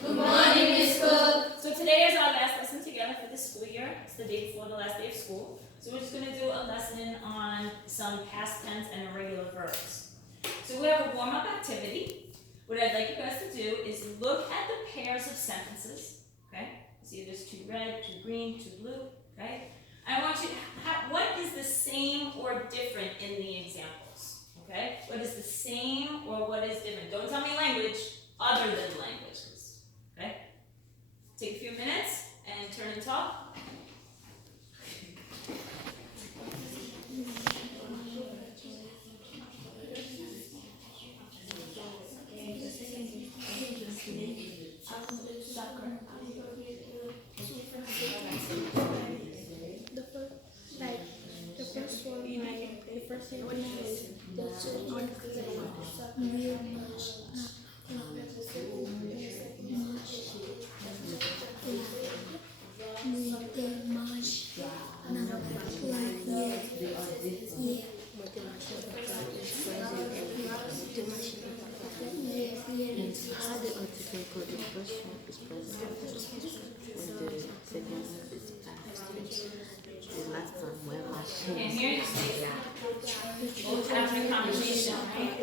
Good morning, Miss Cook. So today is our last lesson together for this school year. It's the day before the last day of school. So we're just going to do a lesson on some past tense and irregular verbs. So we have a warm-up activity. What I'd like you guys to do is look at the pairs of sentences. Okay? See, there's two red, two green, two blue. Okay? I want you to what is the same or different in the examples? Okay? What is the same or what is different? Don't tell me language other than language. Okay? Take a few minutes and turn and talk. Can't hear you. We'll have a conversation, right?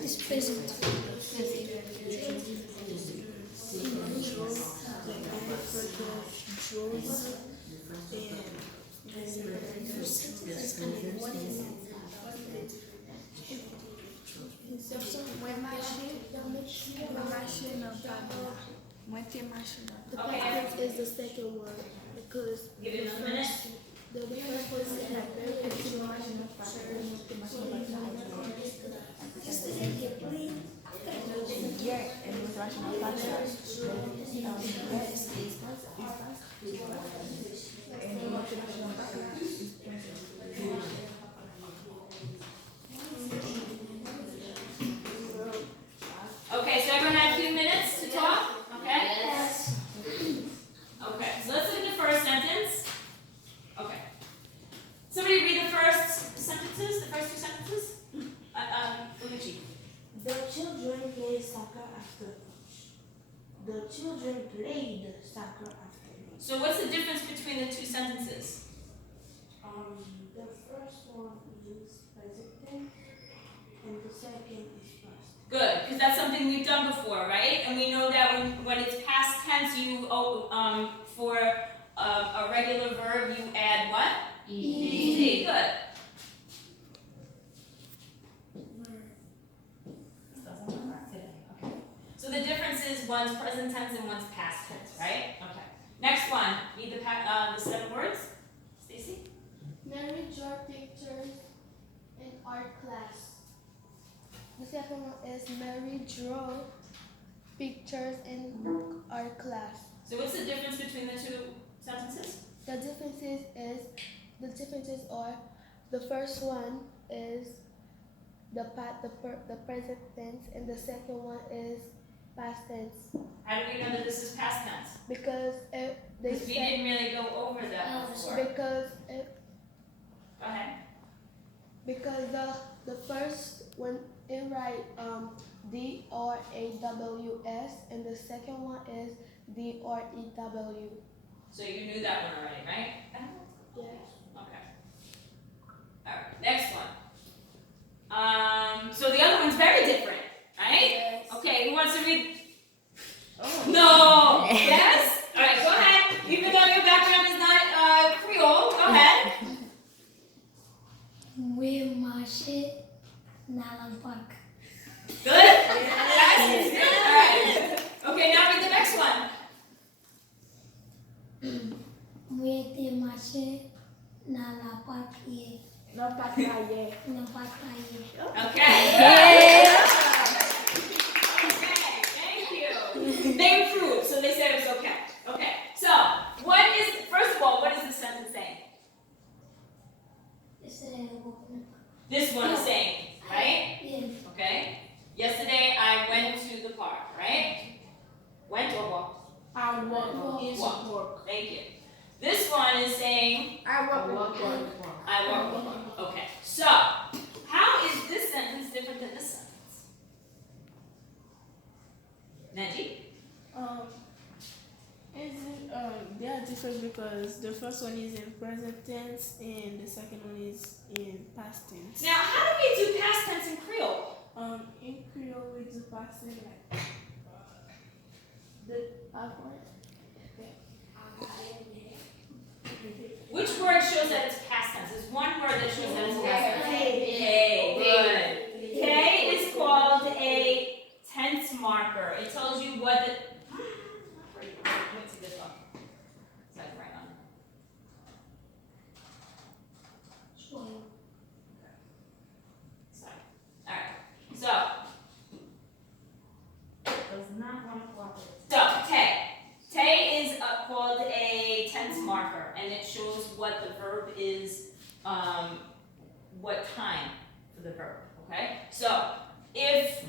It's present. The past is the second one because Give it another minute. the first one is like very Okay, so everyone had a few minutes to talk? Okay? Yes. Okay, so let's look at the first sentence. Okay. Somebody read the first sentences, the first two sentences? Luigi. The children played soccer after lunch. The children played soccer after lunch. So what's the difference between the two sentences? The first one is present tense and the second is past. Good, because that's something we've done before, right? And we know that when it's past tense, you for a regular verb, you add what? ED. Good. This doesn't work today. Okay. So the difference is one's present tense and one's past tense, right? Okay. Next one. Read the 7 words. Stacy. Mary draw pictures in art class. The second one is Mary draw pictures in art class. So what's the difference between the two sentences? The differences are the first one is the present tense and the second one is past tense. How do we know that this is past tense? Because We didn't really go over that before. Because Go ahead. because the first one it write D-R-A-W-S and the second one is D-R-E-W. So you knew that one already, right? Yes. Okay. Alright, next one. So the other one's very different, right? Yes. Okay, who wants to read? Oh. No! Yes? Alright, go ahead. Even though your background is not Creole, go ahead. We marché dans le parc. Good? Yes? Alright. Okay, now read the next one. We été marché dans le parc hier. No pataye. Dans le parc hier. Okay. Okay, thank you. They improved, so they said it was okay. Okay, so first of all, what is the sentence saying? Yesterday I woke up. This one is saying, right? Yes. Okay. Yesterday I went to the park, right? Went or walked? I walk is Walk. work. Thank you. This one is saying, I walk. I walk. Okay. So, how is this sentence different than this sentence? Neji? They are different because the first one is in present tense and the second one is in past tense. Now, how do we do past tense in Creole? In Creole we do past tense like the upward. Which word shows that it's past tense? There's one word that shows that it's past tense. K. K. Good. K is called a tense marker. It tells you what the. Let me take this off. So I can write on it. Sorry. All right. So. Does not want to cooperate. So K. Tay is called a tense marker, and it shows what the verb is, what time for the verb, okay? So, if,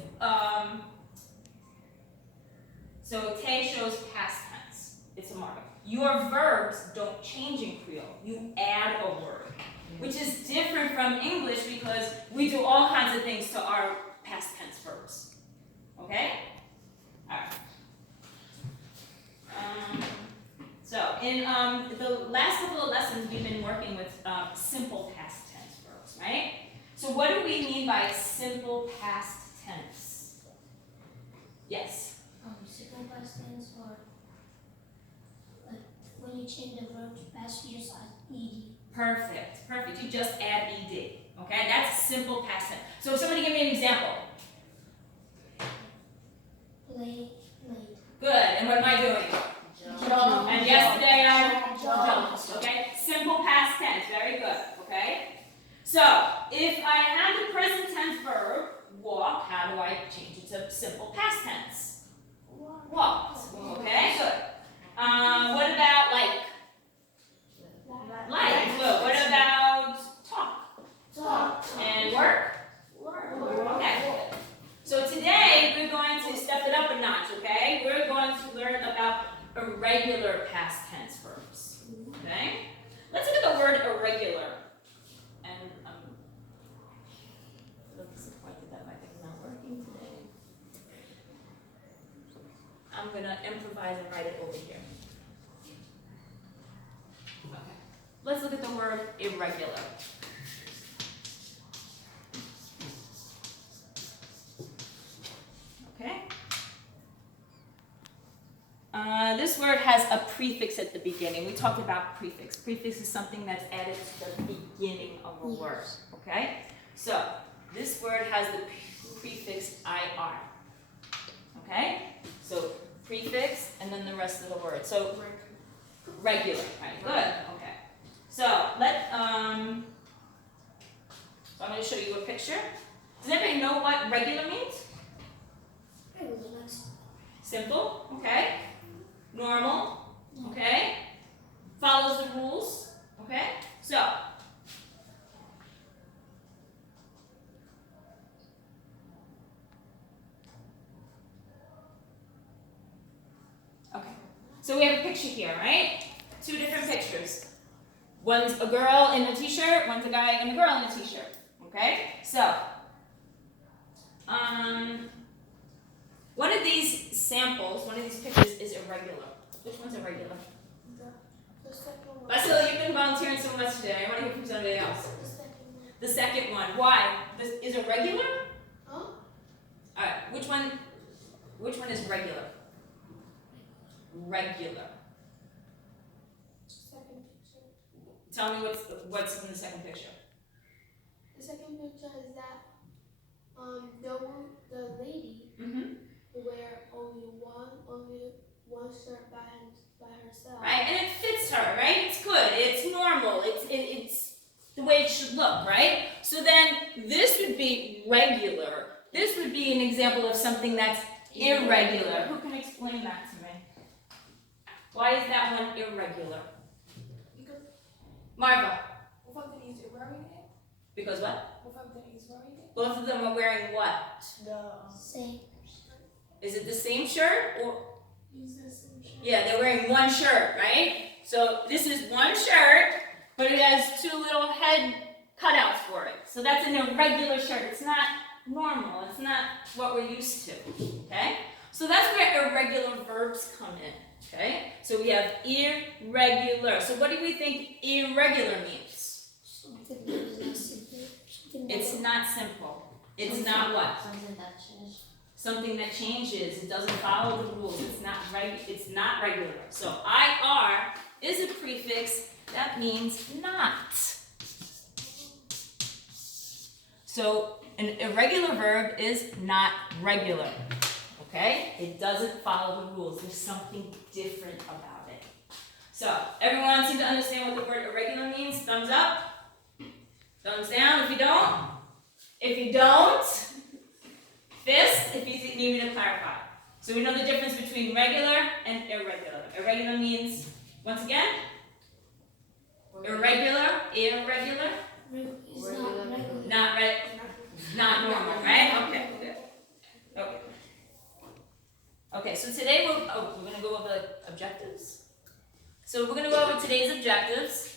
so Tay shows past tense, it's a marker. Your verbs don't change in Creole, you add a word, which is different from English because we do all kinds of things to our past tense verbs, okay? All right. So in the last couple of lessons, we've been working with simple past tense verbs, right? So what do we mean by simple past tense? Yes? Simple past tense, or like when you change the verb to past, you just add ed. Perfect, perfect. You just add ed, okay? That's simple past tense. So if somebody give me an example. Play, played. Good, and what am I doing? Jump. And yesterday I Jump. jumped, okay? Simple past tense, very good, okay? So, if I have the present tense verb, walk, how do I change it to simple past tense? Walked, okay, good. What about like? Like, good. What about talk? And work? Okay, good. So today, we're going to step it up a notch, okay? We're going to learn about irregular past tense verbs, okay? Let's look at the word irregular. And I'm a little disappointed that my thing's not working today. I'm gonna improvise and write it over here. Okay. Let's look at the word irregular. Okay? This word has a prefix at the beginning. We talked about prefix. Prefix is something that's added to the beginning of a word. Okay? So, this word has the prefix IR. Okay? So, prefix and then the rest of the word. So, regular. Right, good. Okay. So, I'm going to show you a picture. Does anybody know what regular means? Simple, okay. Normal, okay. Follows the rules, okay. So, okay. So we have a picture here, right? Two different pictures. One's a girl in a t-shirt, one's a guy and a girl in a t-shirt, okay. So, one of these samples, one of these pictures is irregular. Which one's irregular? The second one. Basil, you've been volunteering so much today. I want to hear from somebody else. The second one. The second one. Why? Is it regular? Huh? Alright, which one is regular? Regular. Second picture. Tell me what's in the second picture. The second picture is that the lady Mm-hmm. wear only one shirt by herself. Right, and it fits her, right? It's good. It's normal. It's the way it should look, right? So then this would be regular. This would be an example of something that's irregular. Who can explain that to me? Why is that one irregular? Because Marva. both of them is wearing it. Because what? Both of them is wearing it. Both of them are wearing what? Same. Is it the same shirt or? Is the same shirt. Yeah, they're wearing one shirt, right? So this is one shirt, but it has two little head cutouts for it. So that's an irregular shirt. It's not normal. It's not what we're used to, okay? So that's where irregular verbs come in, okay? So we have irregular. So what do we think irregular means? Something that is not simple. Something that It's not simple. It's not what? Something that changes. Something that changes. It doesn't follow the rules. It's not regular. So IR is a prefix that means not. So an irregular verb is not regular. Okay? It doesn't follow the rules. There's something different about it. So everyone seem to understand what the word irregular means? Thumbs up. Thumbs down if you don't. If you don't, fist if you need me to clarify. So we know the difference between regular and irregular. Irregular means, once again, irregular. It's not regular. Not normal, right? Okay, good. Okay. Okay, so today we're going to go over objectives. So we're going to go over today's objectives.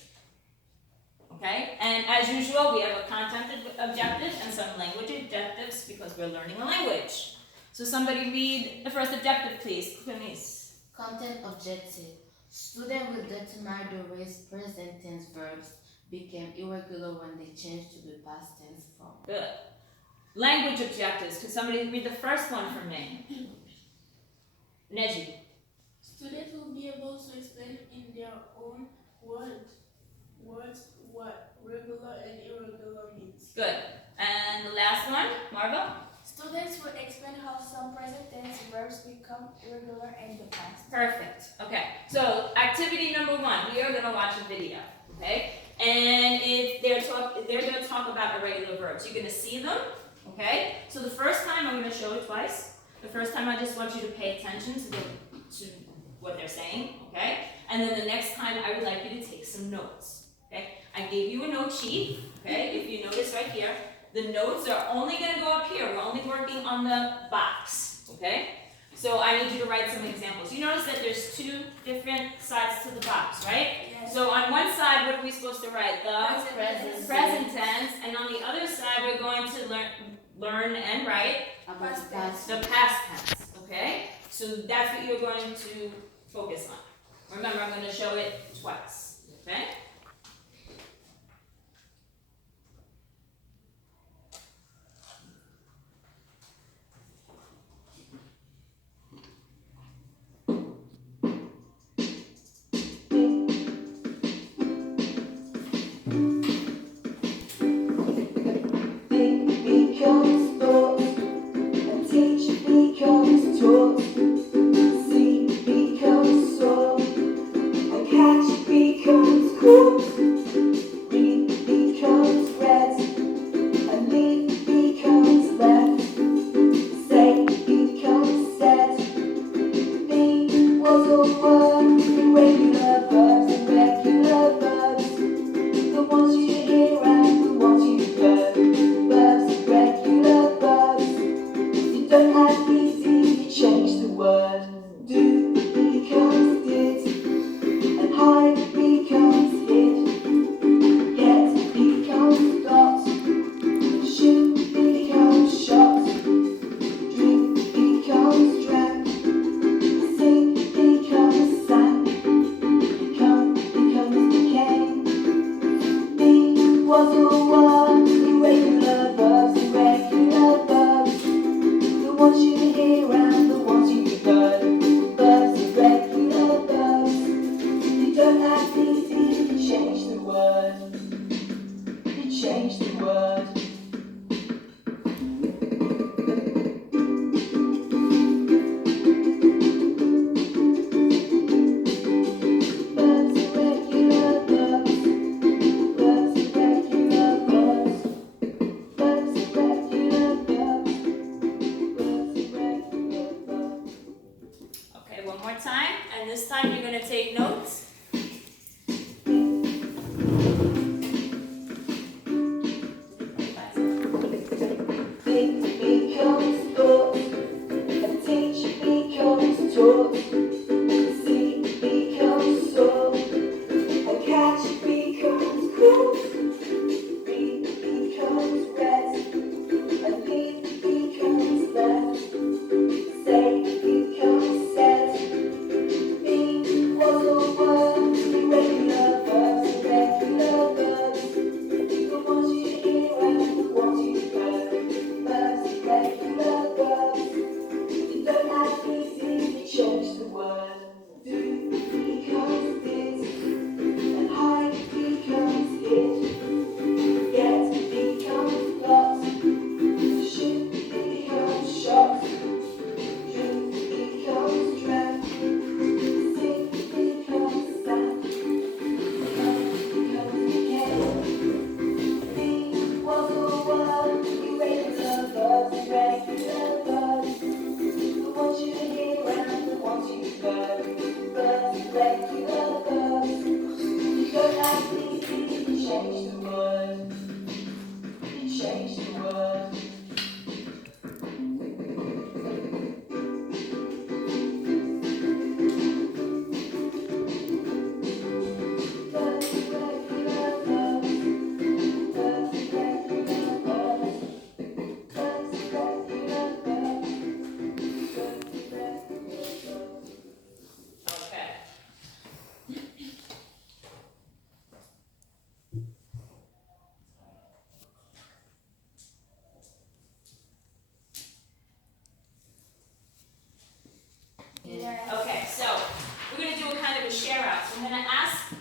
Okay, and as usual, we have a content objective and some language objectives because we're learning a language. So somebody read the first objective, please. Denise. Content objective. Students will determine the ways present tense verbs became irregular when they changed to the past tense form. Good. Language objectives. Could somebody read the first one for me? Neji. Students will be able to explain in their own words what regular and irregular means. Good. And the last one, Marva. Students will explain how some present tense verbs become irregular in the past. Perfect. Okay. So activity number 1, we are going to watch a video. Okay. And they're going to talk about irregular verbs. You're going to see them. Okay. So the first time I'm going to show it twice. The first time I just want you to pay attention to what they're saying. Okay. And then the next time I would like you to take some notes. Okay. I gave you a note sheet. Okay. If you notice right here, the notes are only going to go up here. We're only working on the box. Okay. So I need you to write some examples. You notice that there's 2 different sides to the box, right? Yes. So on one side, what are we supposed to write? The Present tense. And on the other side, we're going to learn and write About the past. the past tense. Okay? So that's what you're going to focus on. Remember, I'm going to show it twice. Okay? Becomes thought, and teach becomes taught, see becomes saw, and catch becomes caught, read becomes read, and leave becomes left, say becomes said. Be was a word, irregular verbs and regular verbs, the ones you hear and the ones you heard. Regular verbs, you don't have easy, you change the word. Do becomes did, and hide becomes hid. Get becomes got, shoot becomes shot. Drink becomes drank, sing becomes sang. Become becomes became. Be was a word, irregular verbs, irregular verbs, the ones you hear and the ones you heard. Verbs, irregular verbs, you don't act easy, you change the word. You change the word. Verbs, irregular verbs, verbs, irregular verbs. Verbs, irregular verbs. Verbs, irregular verbs. Okay, one more time. And this time you're going to take notes. Think becomes thought, and teach becomes taught, see becomes saw, and catch becomes caught, read becomes read, and leave becomes left, say Yes. Okay, so we're gonna do a kind of a share out. So I'm gonna ask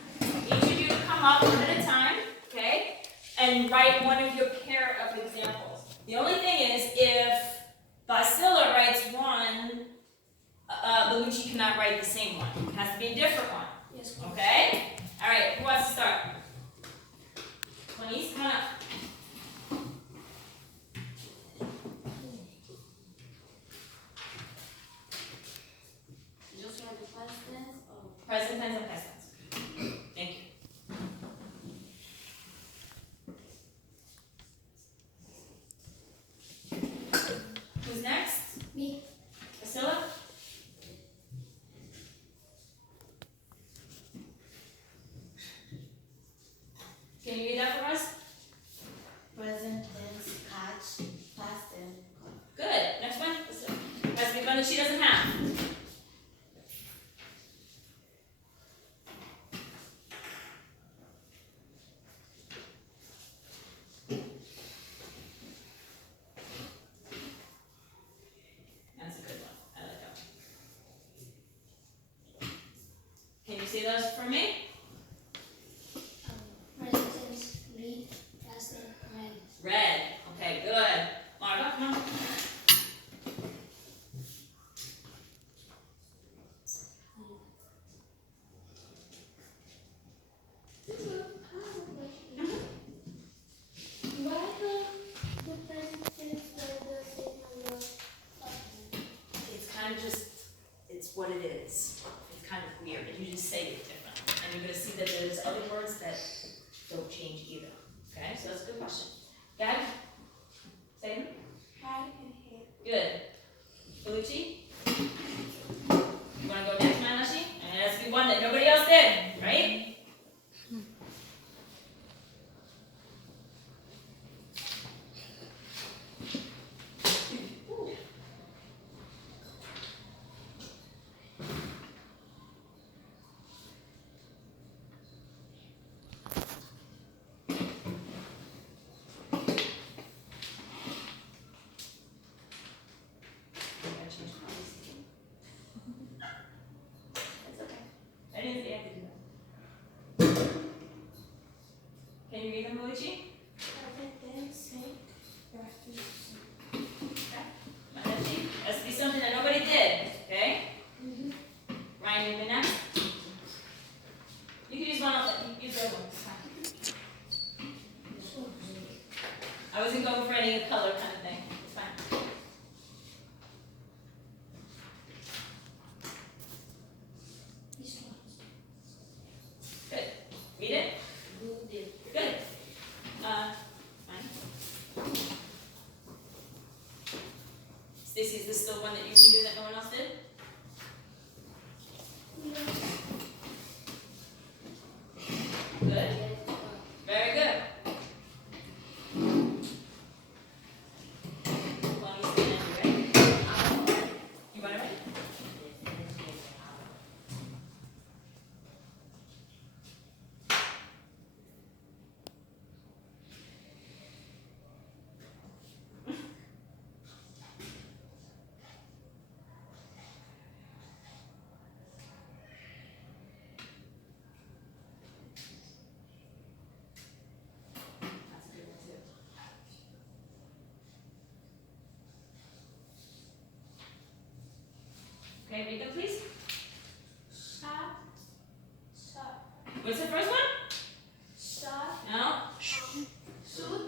each of you to come up one at a time, okay? And write one of your pair of examples. The only thing is, if Basila writes one, Belucci cannot write the same one. It has to be a different one, Yes. okay? All right, who wants to start? 20s, come on up. Just write the past tense or Present tense and past tense. Thank you. Who's next? Me. Priscilla? Can you read that for us? present tense, catch, past tense. Good. Next one. Priscilla. Has to be one that she doesn't have. That's a good one. I like that one. Can you see those for me? Present tense, read, past tense, read. Red. Okay, good. Marva, come on. Why the present tense are the same as the past tense? It's kind of just, it's what it is. It's kind of weird, and you just say it differently. And you're gonna see that there's other words that don't change either. Okay, so that's a good question. Gab? Same? Hide and hid. Good. Belucci? You wanna go next, Manashi? And it has to be one that nobody else did, right? I gotta change my policy. That's okay. I didn't say I had to do that. Can you read them, Belucci? Present tense, sink. Practice. Manashi? Has to be something that nobody did, okay? Ryan, you been next? You can use one of them. Use the other one. It's fine. I wasn't going for any color kind of thing. It's fine. This one. Good. Read it. Who did? Good. Fine. Stacy, is this still one that you can do that no one else did? Good. Very good. Well, you stand up, you ready? You want to ready? That's a good one too. Okay, read them please. Shot. Shot. What's the first one? Shot. No. Shoot.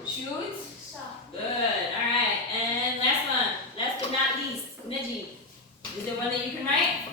Shoot. Shot. Good. All right. And last one. Last but not least, Neji. Is there one that you can write?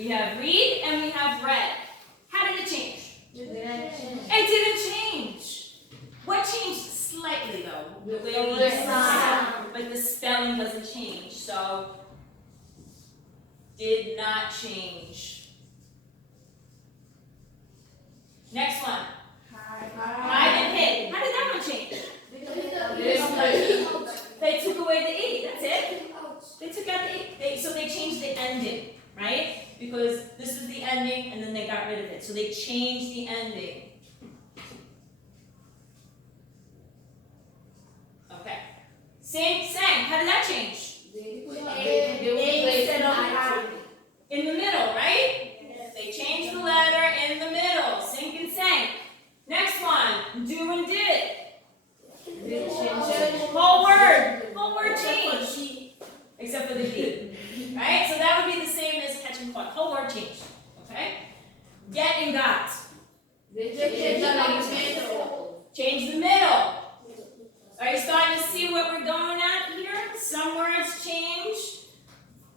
We have read and we have read. How did it change? It didn't change. It didn't change. What changed slightly though? The way we The say it. sound. But the spelling doesn't change. So did not change. Next one. Hide and hid. How did that one change? They took away the E. That's it. They took out the E. So they changed the ending, right? Because this is the ending and then they got rid of it. So they changed the ending. Okay. Sang. How did that change? In the middle, right? They changed the letter in the middle. Sink and sang. Next one. Do and did. Whole word changed. Except for the D. Right? So that would be the same as catch and caught. Whole word changed. Okay? Get and got. Change the middle. Are you starting to see what we're going at here? Some words change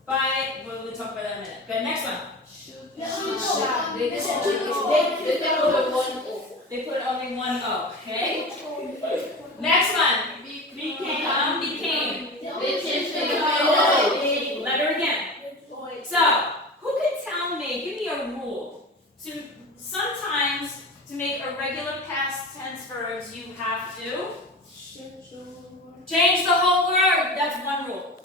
by, we'll talk about that in a minute. Good, next one. They put only one O, okay? Next one. Became. Letter again. So, who can tell me, give me a rule. Sometimes to make irregular past tense verbs, you have to change the whole word. That's one rule.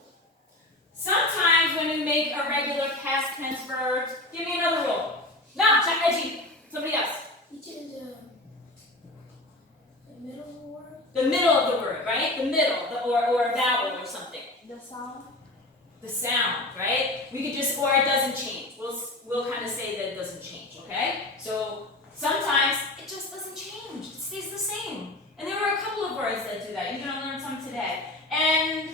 Sometimes when you make irregular past tense verbs, give me another rule. No, check edgy. Somebody else. You change the middle of the word? The middle of the word, right? The middle, or a vowel or something. The sound. The sound, right? We could just, or it doesn't change. We'll kind of say that it doesn't change, okay? So sometimes it just doesn't change. It stays the same. And there were a couple of words that do that. You're going to learn some today. And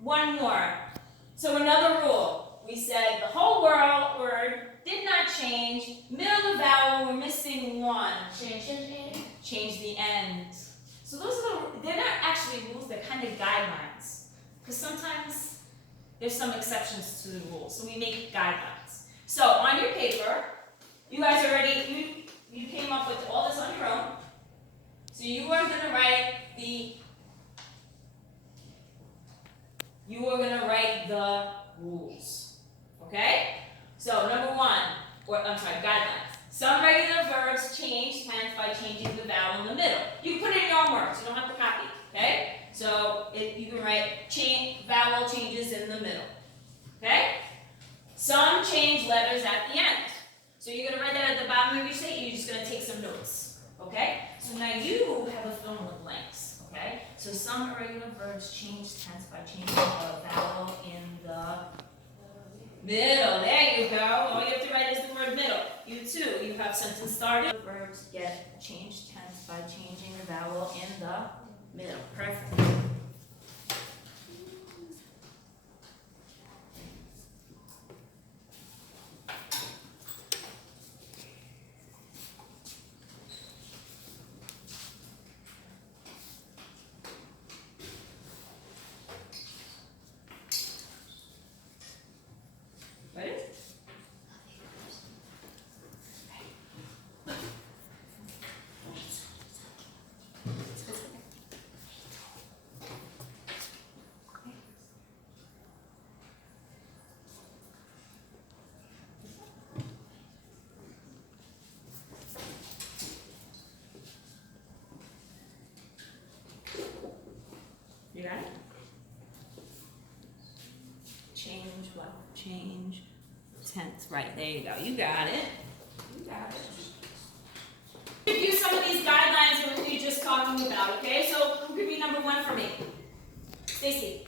one more. So another rule. We said the whole word did not change. Middle of the vowel, we're missing one. Change the end. So those are they're not actually rules, they're kind of guidelines. Because sometimes there's some exceptions to the rules. So we make guidelines. So on your paper, you guys already, you came up with all this on your own. So you are going to write the rules. Okay? So number one, guidelines. Some regular verbs change tense by changing the vowel in the middle. You can put it in your own words, you don't have to copy. Okay? So you can write vowel changes in the middle. Okay? Some change letters at the end. So you're going to write that at the bottom of your statement, you're just going to take some notes. Okay? So now you have a fill in the blanks. Okay? So some irregular verbs change tense by changing the vowel in the middle. There you go. All you have to write is the word middle. You too. You have sentence started. Verbs get changed tense by changing the vowel in the middle. Perfect. Ready? You got it? Change what? Change tense. Right, there you go. You got it. You got it. Review some of these guidelines that we were just talking about, okay? So who could be number one for me? Stacy.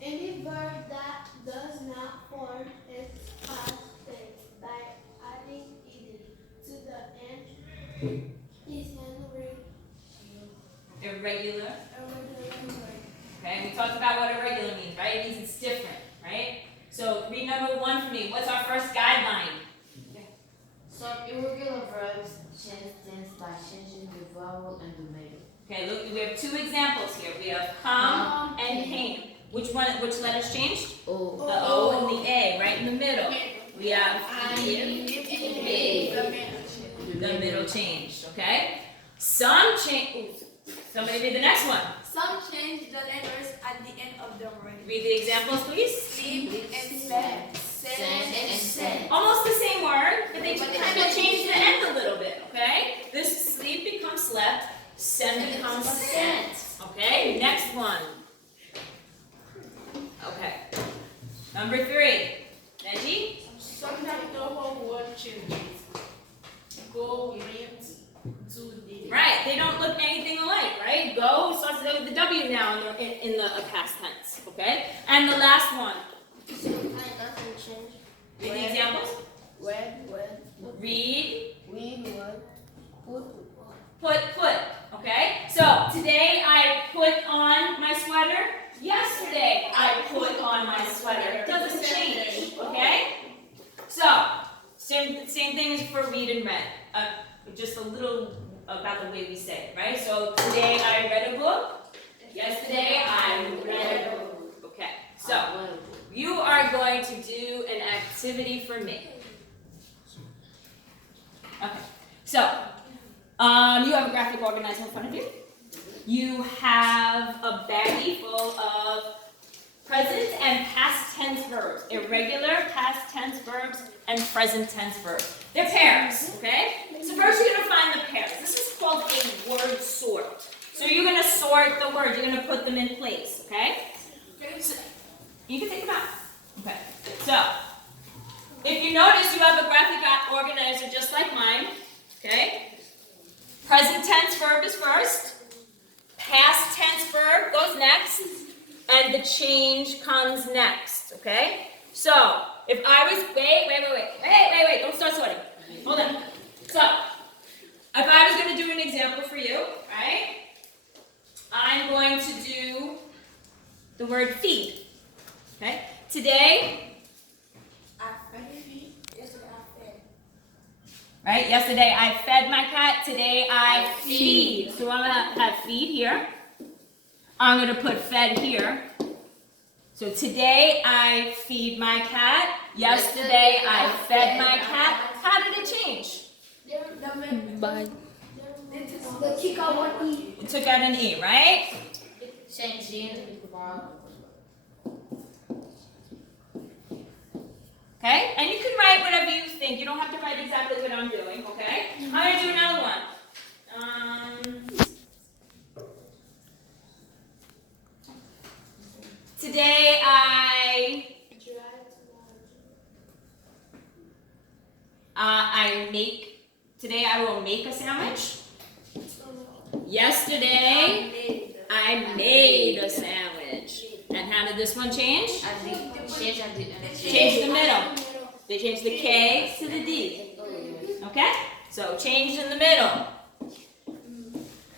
Any verb that does not form its past tense by adding ed to the end is an Irregular. irregular word. Okay, we talked about what irregular means, right? It means it's different, right? So read number one for me. What's our first guideline? Some irregular verbs change tense by changing the vowel in the middle. Okay, look, we have two examples here. We have come and came. Which which letters changed? O. The O and the A, right in the middle. We have the middle changed, okay? Some change. Somebody read the next one. Some change the letters at the end of the word. Read the examples, please. Sleep and send. Send and send. Almost the same word, but they kind of change the end a little bit, okay? This sleep becomes slept, send becomes sent. Okay, next one. Okay. Number 3. Neji? Sometimes the whole word changes. Go, went, do, did. Right, they don't look anything alike, right? Go starts with the W now in the past tense, okay? And the last one. Read the examples. Read. Put, okay? So, today I put on my sweater. Yesterday I put on my sweater. It doesn't change, okay? So, same thing as for read and read. Just a little about the way we say it, right? So, today I read a book. Yesterday I read a book. Okay, so you are going to do an activity for me. Okay, so you have a graphic organizer in front of you. You have a baggie full of present and past tense verbs, irregular past tense verbs and present tense verbs. They're pairs, okay? So first you're going to find the pairs. This is called a word sort. So you're going to sort the words. You're going to put them in place, okay? So, you can think about it. Okay. So, if you notice, you have a graphic organizer just like mine, okay? Present tense verb is first. Past tense verb goes next. And the change comes next, okay? So, if I was, wait, don't start sorting. Hold on. So, if I was going to do an example for you, right? I'm going to do the word feed, okay? Today, right? Yesterday I fed my cat. Today I feed. So I'm going to have feed here. I'm going to put fed here. So today I feed my cat. Yesterday I fed my cat. How did it change? Bye. It took out an E, right? Changing verb. Okay? And you can write whatever you think. You don't have to write exactly what I'm doing, okay? I'm going to do another one. Today today I will make a sandwich. Yesterday, I made a sandwich. And how did this one change? Change the middle. They changed the K to the D. Okay? So changed in the middle.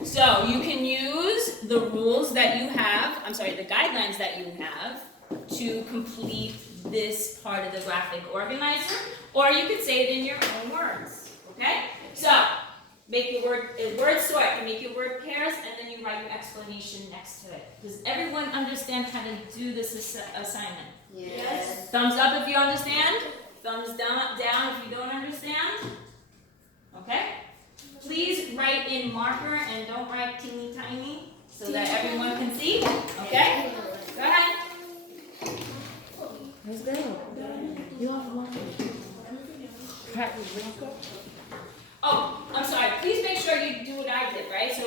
So you can use the rules that you have, the guidelines that you have to complete this part of the graphic organizer, or you could say it in your own words. Okay? So make your word sort, you make your word pairs, and then you write your explanation next to it. Does everyone understand how to do this assignment? Yes. Thumbs up if you understand. Thumbs down if you don't understand. Okay? Please write in marker and don't write teeny tiny so that everyone can see. Okay? Go ahead. Let's go. You have one. Oh, I'm sorry. Please make sure you do what I did, right? So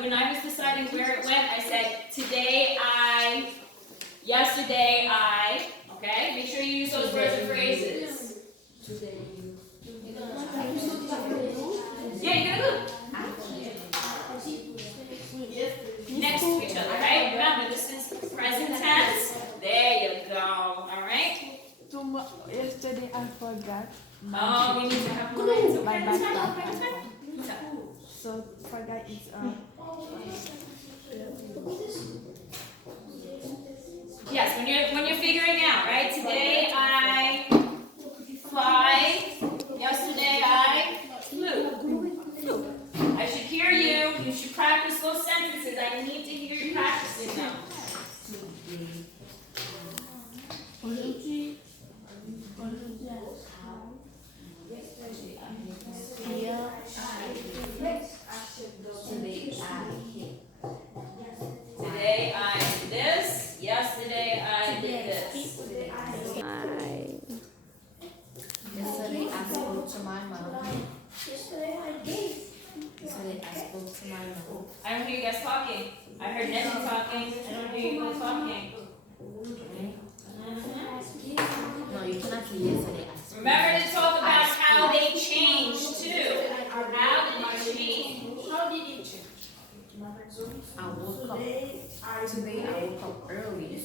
when I was deciding where it went, I said today I, yesterday I, okay? Make sure you use those words and phrases. Yeah, you're gonna go. Next to each other, right? Remember, this is present tense. There you go. All right? Yesterday I forgot. Oh, we need to have My backpack. So forgot is Yes, when you're figuring out, right? Today I fly. Yesterday I flew. I should hear you. You should practice those sentences. I need to hear you practicing them. woke up. Today I woke up early.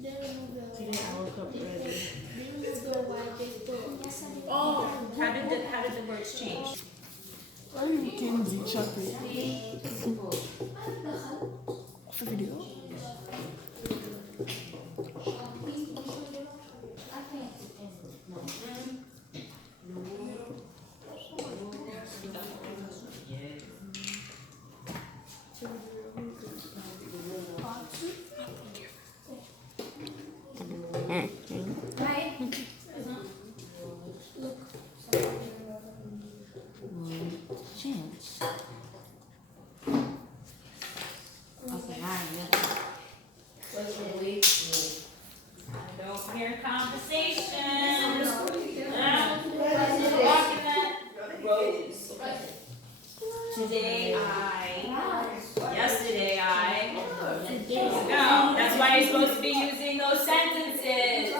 They remove the Today I woke up early. they remove the white they put. Oh, how did the words change? I'm candy chocolate. For video. Change. Okay, I don't hear conversation. Rose. Today yesterday no, that's why you're supposed to be using those sentences.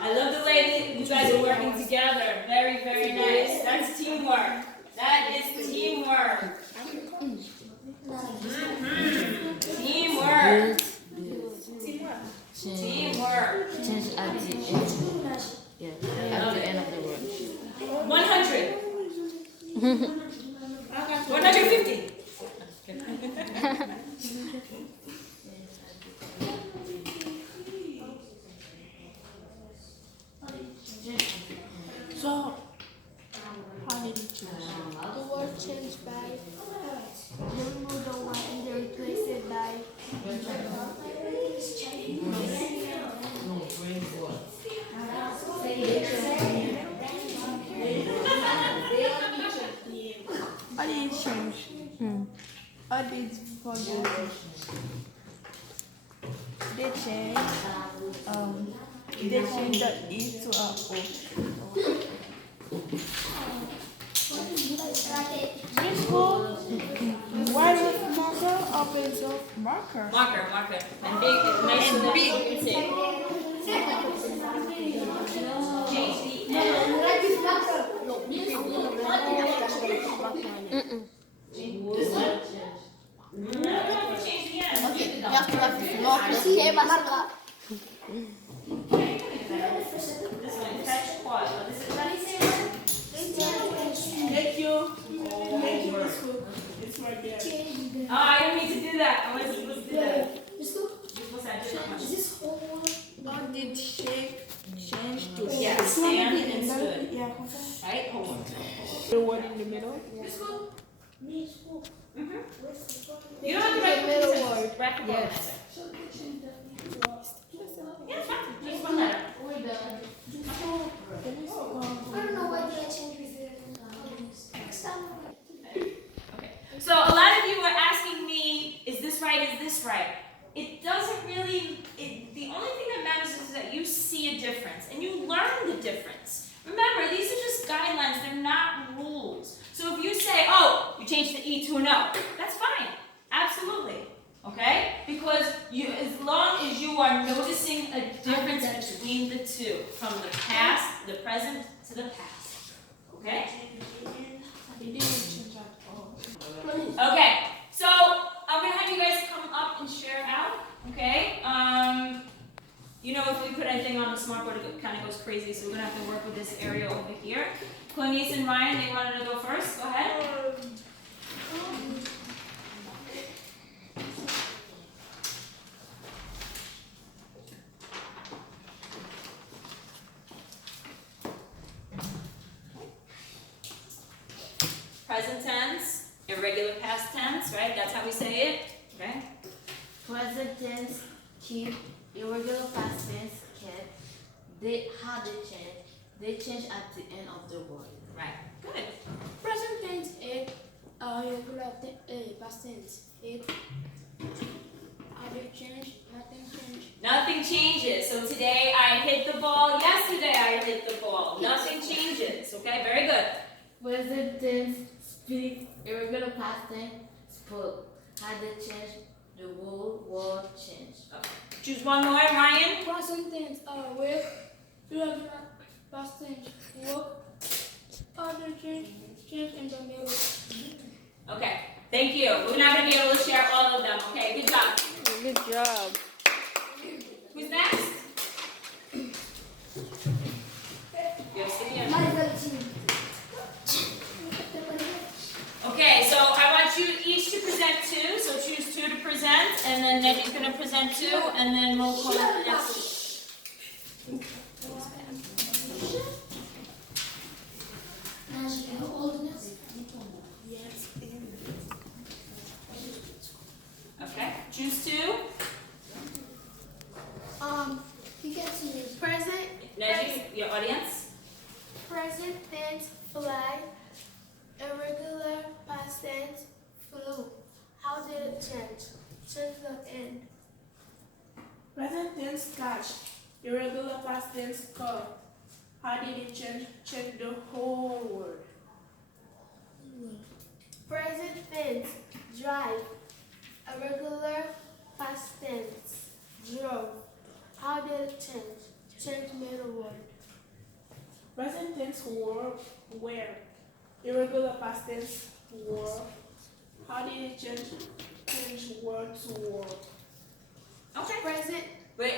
I love the way that you guys are working together. Very, very nice. That's teamwork. That is teamwork. Teamwork. Teamwork. Change at the end. Yeah, at the end of the word. 100. 150. So, how did it change? The word changed by they remove the white and they replace it by How did it change? How did it forget? They changed the E to a O. This school, why with marker or pencil? Marker. Marker. And big, nice And and big. big. Change the N. Change the N. This one, touch quad. Oh, this is Thank you. Thank you, Miss Cook. It's right there. Oh, I didn't mean to do that. I wasn't supposed to do that. You're supposed to have to do that. How did shape change to Yeah, stand and stood. Yeah. Right? Hold on. The one in the middle. You don't have to write the middle word. Write the word. Yeah, it's fine. Just one letter. I don't know why they changed it. Okay. So a lot of you are asking me, is this right? Is this right? It doesn't really, the only thing that matters is that you see a difference and you learn the difference. Remember, these are just guidelines, they're not rules. So if you say, oh, you changed the E to an O, that's fine. Absolutely. Okay? Because as long as you are noticing a difference between the two, from the past, the present, to the past. Okay? It didn't change at all. Okay, so I'm gonna have you guys come up and share out. Okay? You know, if we put anything on the smartboard, it kind of goes crazy, so we're gonna have to work with this area over here. Clarice and Ryan, they wanted to go first. Go ahead. Present tense, irregular past tense, right? That's how we say it. Okay? Present tense, keep. Irregular past tense, kept. How they change? They change at the end of the word. Right. Good. present tense is regular past tense. It have you changed? Nothing changed. Nothing changes. So today I hit the ball. Yesterday I hit the ball. Nothing changes. Okay? Very good. Present tense, speak. Irregular past tense, spoke. How they change? The whole word change. Choose one more, Ryan. Present tense with regular past tense. Work. Other change in the middle. Okay, thank you. We're not gonna be able to share all of them. Okay, good job. Good job. Who's next? Yes, again. Okay, so I want you each to present two. So choose two to present, and then Neji's gonna present two, and then we'll call it the next week. Naji, how old is it? Okay, choose two. You get to use. Present, Neji, your audience. present tense, fly. Irregular past tense, flew. How did it change? Change the end. Present tense catch. Irregular past tense call. How did it change? Check the whole word. Present tense, drive. Irregular past tense, drove. How did it change? Change middle word. Present tense wore, wear. Irregular past tense wore. How did it change? Change word to wore. Okay. Present Wait.